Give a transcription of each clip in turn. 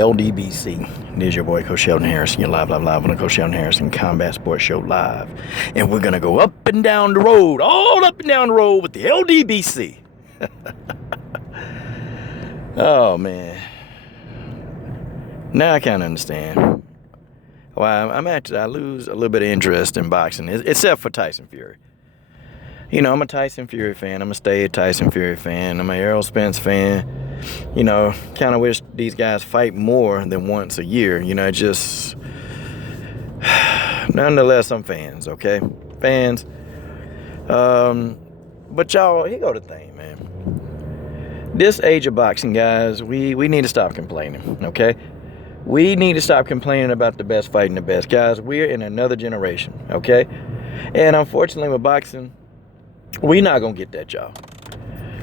LDBC. This is your boy, Coach Sheldon Harrison. You're live on the Coach Sheldon Harrison Combat Sports Show live. And we're going to go up and down the road, all up and down the road with the LDBC. Oh, man. Now I kind of understand why I lose a little bit of interest in boxing, except for Tyson Fury. You know, I'm a Tyson Fury fan. I'm going to stay a Tyson Fury fan. I'm an Errol Spence fan. You know, kind of wish these guys fight more than once a year. You know, just... Nonetheless, I'm fans, okay? Fans. But y'all, here go the thing, man. This age of boxing, guys, we need to stop complaining, okay? We need to stop complaining about the best fighting the best. Guys, we're in another generation, okay? And unfortunately with boxing, we're not going to get that, y'all.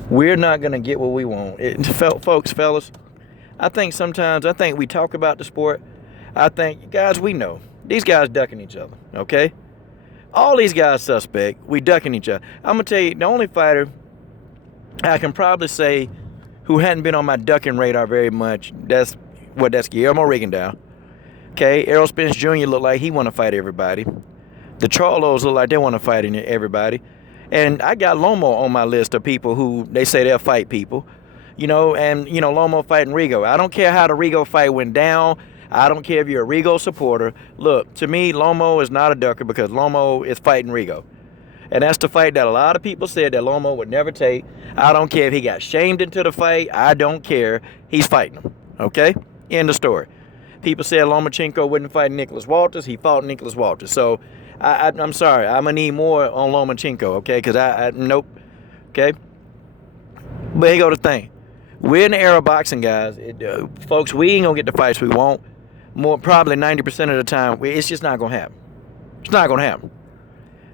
We're not going to get what we want. Fellas, I think we talk about the sport. I think, guys, we know. These guys ducking each other, okay? All these guys suspect. We ducking each other. I'm going to tell you, the only fighter I can probably say who hadn't been on my ducking radar very much, that's Guillermo Rigondeaux. Okay, Errol Spence Jr. look like he want to fight everybody. The Charlos look like they want to fight everybody. And I got Lomo on my list of people who they say they'll fight people. You know, and, you know, Lomo fighting Rigo. I don't care how the Rigo fight went down. I don't care if you're a Rigo supporter. Look, to me, Lomo is not a ducker because Lomo is fighting Rigo. And that's the fight that a lot of people said that Lomo would never take. I don't care if he got shamed into the fight. I don't care. He's fighting him. Okay? End of story. People said Lomachenko wouldn't fight Nicholas Walters. He fought Nicholas Walters. So, I'm sorry. I'm going to need more on Lomachenko, okay? Because nope. Okay? But here go the thing. We're in the era of boxing, guys. Folks, we ain't going to get the fights we want. Probably 90% of the time, it's just not going to happen. It's not going to happen.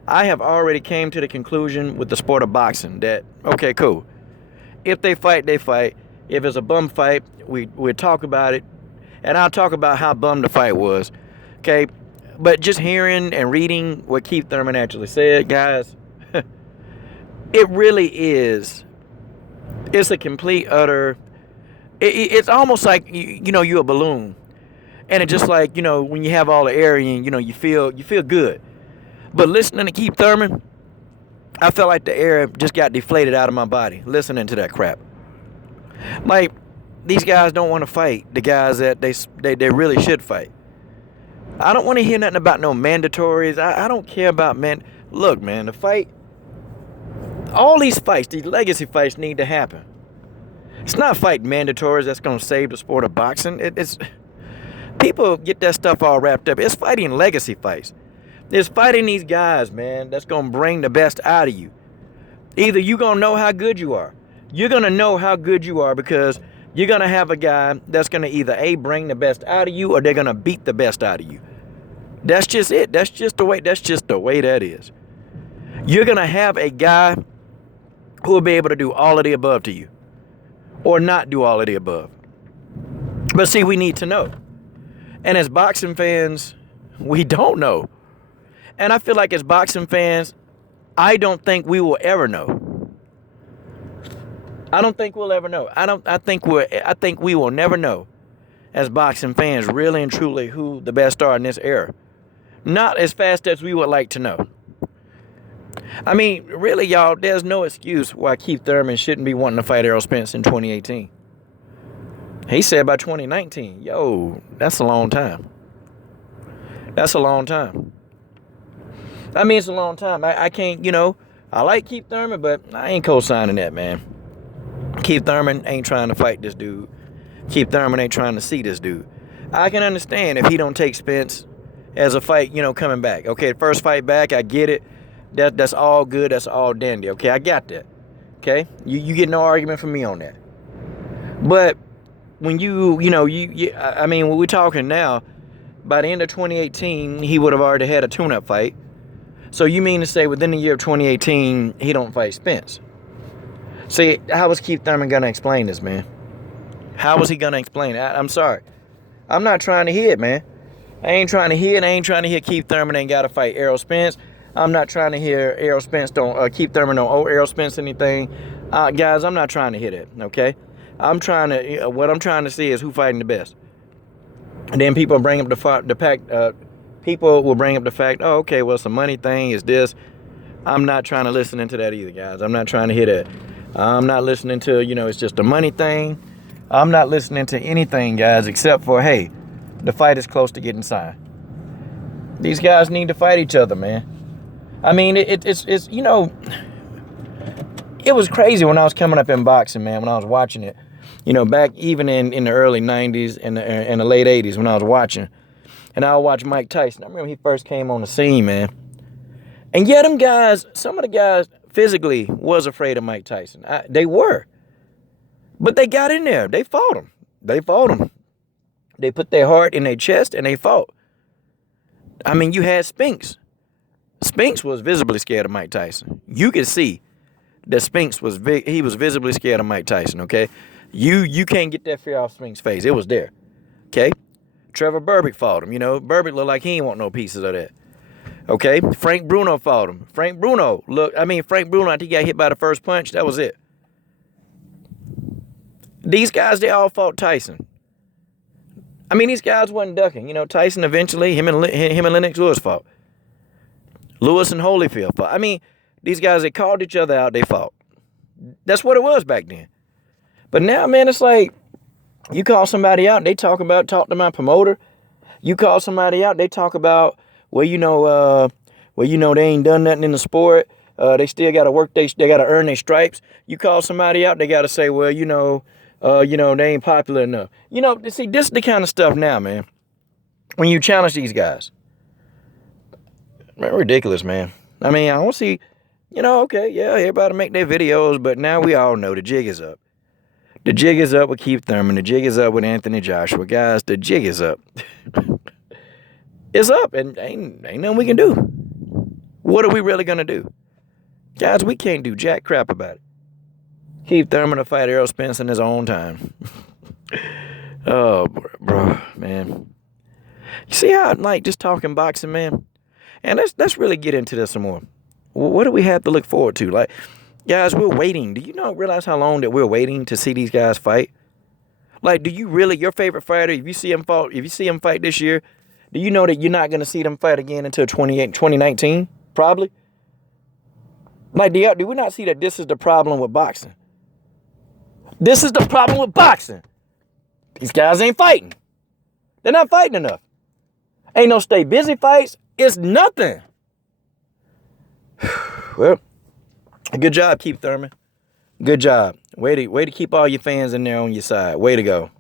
I have already came to the conclusion with the sport of boxing that, okay, cool. If they fight, they fight. If it's a bum fight, we'll talk about it. And I'll talk about how bum the fight was. Okay? But just hearing and reading what Keith Thurman actually said, guys, it really is. It's a complete, utter... It's almost like, you know, you're a balloon. And it's just like, you know, when you have all the air in, you know, you feel good. But listening to Keith Thurman, I felt like the air just got deflated out of my body listening to that crap. Like, these guys don't want to fight the guys that they really should fight. I don't want to hear nothing about no mandatories. I don't care about men. Look, man, the fight, all these fights, these legacy fights need to happen. It's not fighting mandatories that's going to save the sport of boxing. It's people get that stuff all wrapped up. It's fighting legacy fights. It's fighting these guys, man, that's going to bring the best out of you. Either you're going to know how good you are. You're going to know how good you are because you're going to have a guy that's going to either A, bring the best out of you or they're going to beat the best out of you. That's just it. That's just the way that is. You're going to have a guy who will be able to do all of the above to you or not do all of the above. But see, we need to know. And as boxing fans, we don't know. And I feel like as boxing fans, I don't think we will ever know. I don't think we'll ever know. I think we will never know as boxing fans really and truly who the best are in this era. Not as fast as we would like to know. I mean, really, y'all, there's no excuse why Keith Thurman shouldn't be wanting to fight Errol Spence in 2018. He said by 2019. Yo, that's a long time. That's a long time. I mean, it's a long time. I can't, you know, I like Keith Thurman, but I ain't co-signing that, man. Keith Thurman ain't trying to fight this dude. Keith Thurman ain't trying to see this dude. I can understand if he don't take Spence as a fight, you know, coming back. Okay, first fight back, I get it. That's all good. That's all dandy. Okay, I got that. Okay, you get no argument from me on that. But when I mean, when we're talking now, by the end of 2018, he would have already had a tune-up fight. So you mean to say within the year of 2018, he don't fight Spence? See, how was Keith Thurman going to explain this, man? How was he going to explain it? I'm sorry. I'm not trying to hear it, man. I ain't trying to hear it. I ain't trying to hear Keith Thurman ain't got to fight Errol Spence. I'm not trying to hear Errol Spence Keith Thurman don't owe Errol Spence anything. Guys, I'm not trying to hear that, okay? What I'm trying to see is who fighting the best. And then people bring up people will bring up the fact, oh, okay, well, it's a money thing, it's this. I'm not trying to listen into that either, guys. I'm not trying to hear that. I'm not listening to, it's just a money thing. I'm not listening to anything, guys, except for, hey, the fight is close to getting signed. These guys need to fight each other, man. I mean, it's it was crazy when I was coming up in boxing, man, when I was watching it. Back even in the early 90s and the late 80s when I was watching. And I would watch Mike Tyson. I remember he first came on the scene, man. And yeah, them guys, some of the guys physically was afraid of Mike Tyson. They were. But they got in there. They fought him. They put their heart in their chest and they fought. I mean, you had Spence. Spence was visibly scared of Mike Tyson. You could see that Spence was visibly scared of Mike Tyson, okay? You can't get that fear off Spinks' face. It was there, okay? Trevor Berbick fought him, Berbick looked like he ain't want no pieces of that. Okay, Frank Bruno fought him. Frank Bruno, I think he got hit by the first punch. That was it. These guys, they all fought Tyson. I mean, these guys wasn't ducking. Tyson eventually, him and Lennox Lewis fought. Lewis and Holyfield fought. I mean, these guys, they called each other out, they fought. That's what it was back then. But now, man, it's like, you call somebody out, they talk to my promoter. You call somebody out, they talk about, they ain't done nothing in the sport. They still got to work. They got to earn their stripes. You call somebody out, they got to say, well, they ain't popular enough. See, this is the kind of stuff now, man. When you challenge these guys, man, ridiculous, man. I mean, I don't see, okay, yeah, everybody make their videos, but now we all know the jig is up. The jig is up with Keith Thurman. The jig is up with Anthony Joshua. Guys, the jig is up. It's up, and ain't nothing we can do. What are we really going to do? Guys, we can't do jack crap about it. Keith Thurman to fight Errol Spence in his own time. Oh, bro, man. You see how I like just talking boxing, man? And let's really get into this some more. What do we have to look forward to? Like, guys, we're waiting. Do you not realize how long that we're waiting to see these guys fight? Like, do you really, your favorite fighter, if you see him fight this year, do you know that you're not going to see them fight again until 2019? Probably. Like, do we not see that this is the problem with boxing? This is the problem with boxing. These guys ain't fighting. They're not fighting enough. Ain't no stay busy fights. It's nothing. Well, good job, Keith Thurman. Good job. Way to keep all your fans in there on your side. Way to go.